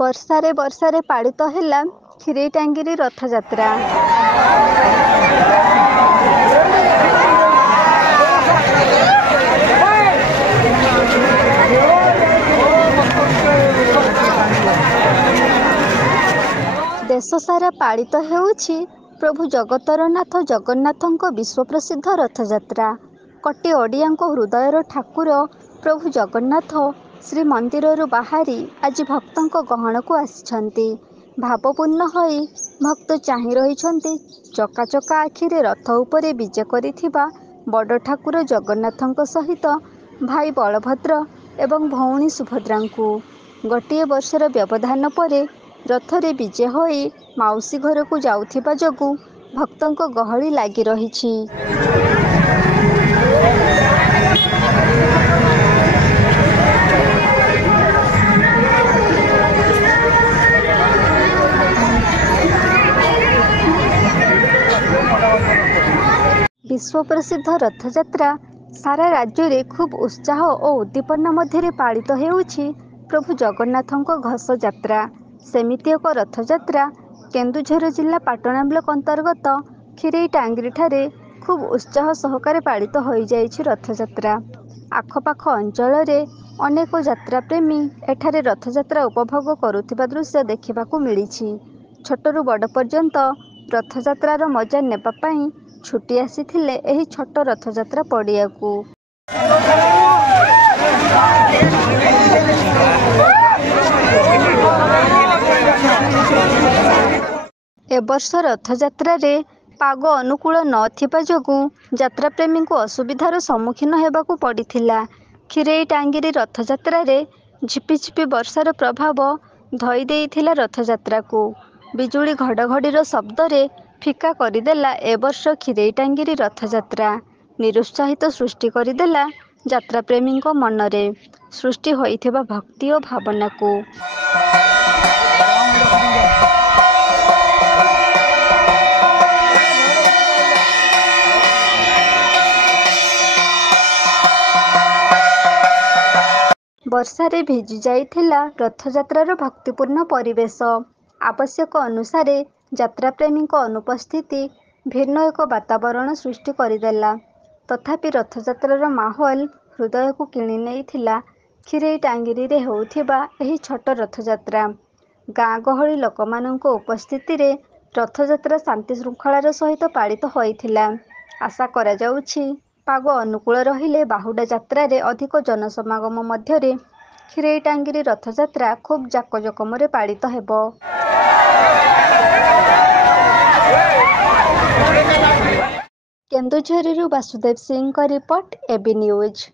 ବର୍ଷାରେ ପାଳିତ ହେଲା କ୍ଷୀରେଇଟାଙ୍ଗିରି ରଥଯାତ୍ରା। ଦେଶ ସାରା ପାଳିତ ହେଉଛି ପ୍ରଭୁ ଜଗତର ନାଥ ଜଗନ୍ନାଥଙ୍କ ବିଶ୍ୱପ୍ରସିଦ୍ଧ ରଥଯାତ୍ରା। କୋଟି ଓଡ଼ିଆଙ୍କ ହୃଦୟର ଠାକୁର ପ୍ରଭୁ ଜଗନ୍ନାଥ ଶ୍ରୀମନ୍ଦିରରୁ ବାହାରି ଆଜି ଭକ୍ତଙ୍କ ଗହଣକୁ ଆସିଛନ୍ତି। ଭାବପୂର୍ଣ୍ଣ ହୋଇ ଭକ୍ତ ଚାହିଁ ରହିଛନ୍ତି ଚକାଚକା ଆଖିରେ ରଥ ଉପରେ ବିଜେ କରିଥିବା ବଡ଼ ଠାକୁର ଜଗନ୍ନାଥଙ୍କ ସହିତ ଭାଇ ବଳଭଦ୍ର ଏବଂ ଭଉଣୀ ସୁଭଦ୍ରାଙ୍କୁ। ଗୋଟିଏ ବର୍ଷର ବ୍ୟବଧାନ ପରେ ରଥରେ ବିଜେ ହୋଇ ମାଉସୀ ଘରକୁ ଯାଉଥିବା ଯୋଗୁଁ ଭକ୍ତଙ୍କ ଗହଳି ଲାଗି ରହିଛି। ବିଶ୍ୱପ୍ରସିଦ୍ଧ ରଥଯାତ୍ରା ସାରା ରାଜ୍ୟରେ ଖୁବ୍ ଉତ୍ସାହ ଓ ଉଦ୍ଦୀପନା ମଧ୍ୟରେ ପାଳିତ ହେଉଛି ପ୍ରଭୁ ଜଗନ୍ନାଥଙ୍କ ଘୋଷ ଯାତ୍ରା। ସେମିତି ଏକ ରଥଯାତ୍ରା କେନ୍ଦୁଝର ଜିଲ୍ଲା ପାଟଣା ବ୍ଲକ ଅନ୍ତର୍ଗତ କ୍ଷୀରେଇଟାଙ୍ଗିରିଠାରେ ଖୁବ୍ ଉତ୍ସାହ ସହକାରେ ପାଳିତ ହୋଇଯାଇଛି ରଥଯାତ୍ରା। ଆଖପାଖ ଅଞ୍ଚଳରେ ଅନେକ ଯାତ୍ରାପ୍ରେମୀ ଏଠାରେ ରଥଯାତ୍ରା ଉପଭୋଗ କରୁଥିବା ଦୃଶ୍ୟ ଦେଖିବାକୁ ମିଳିଛି। ଛୋଟରୁ ବଡ଼ ପର୍ଯ୍ୟନ୍ତ ରଥଯାତ୍ରାର ମଜା ନେବା ପାଇଁ ଛୁଟି ଆସିଥିଲେ ଏହି ଛୋଟ ରଥଯାତ୍ରା ପଡ଼ିଆକୁ। ଏ ବର୍ଷ ରଥଯାତ୍ରାରେ ପାଗ ଅନୁକୂଳ ନଥିବା ଯୋଗୁଁ ଯାତ୍ରାପ୍ରେମୀଙ୍କୁ ଅସୁବିଧାର ସମ୍ମୁଖୀନ ହେବାକୁ ପଡ଼ିଥିଲା। କ୍ଷୀରେଇଟାଙ୍ଗିରି ରଥଯାତ୍ରାରେ ଝିପିଝିପି ବର୍ଷାର ପ୍ରଭାବ ଧୋଇ ଦେଇଥିଲା ରଥଯାତ୍ରାକୁ। ବିଜୁଳି ଘଡ଼ଘଡ଼ିର ଶବ୍ଦରେ ଫିକା କରିଦେଲା ଏ ବର୍ଷ କ୍ଷୀରେଇଟାଙ୍ଗିରି ରଥଯାତ୍ରା। ନିରୁତ୍ସାହିତ ସୃଷ୍ଟି କରିଦେଲା ଯାତ୍ରାପ୍ରେମୀଙ୍କ ମନରେ ସୃଷ୍ଟି ହୋଇଥିବା ଭକ୍ତି ଓ ଭାବନାକୁ। ବର୍ଷାରେ ଭିଜି ଯାଇଥିଲା ରଥଯାତ୍ରାର ଭକ୍ତିପୂର୍ଣ୍ଣ ପରିବେଶ। ଆବଶ୍ୟକ ଅନୁସାରେ ଯାତ୍ରାପ୍ରେମୀଙ୍କ ଅନୁପସ୍ଥିତି ଭିନ୍ନ ଏକ ବାତାବରଣ ସୃଷ୍ଟି କରିଦେଲା। ତଥାପି ରଥଯାତ୍ରାର ମାହୋଲ ହୃଦୟକୁ କିଣି ନେଇଥିଲା କ୍ଷୀରେଇଟାଙ୍ଗିରିରେ ହେଉଥିବା ଏହି ଛୋଟ ରଥଯାତ୍ରା। ଗାଁ ଗହଳି ଲୋକମାନଙ୍କ ଉପସ୍ଥିତିରେ ରଥଯାତ୍ରା ଶାନ୍ତି ଶୃଙ୍ଖଳାର ସହିତ ପାଳିତ ହୋଇଥିଲା। ଆଶା କରାଯାଉଛି ପାଗ ଅନୁକୂଳ ରହିଲେ ବାହୁଡ଼ା ଯାତ୍ରାରେ ଅଧିକ ଜନସମାଗମ ମଧ୍ୟରେ କ୍ଷୀରେଇଟାଙ୍ଗିରି ରଥଯାତ୍ରା ଖୁବ୍ ଜାକଜମକରେ ପାଳିତ ହେବ। କେନ୍ଦୁଝରରୁ ବାସୁଦେବ ସିଂଙ୍କ ରିପୋର୍ଟ, এবি ନ୍ୟୁଜ୍।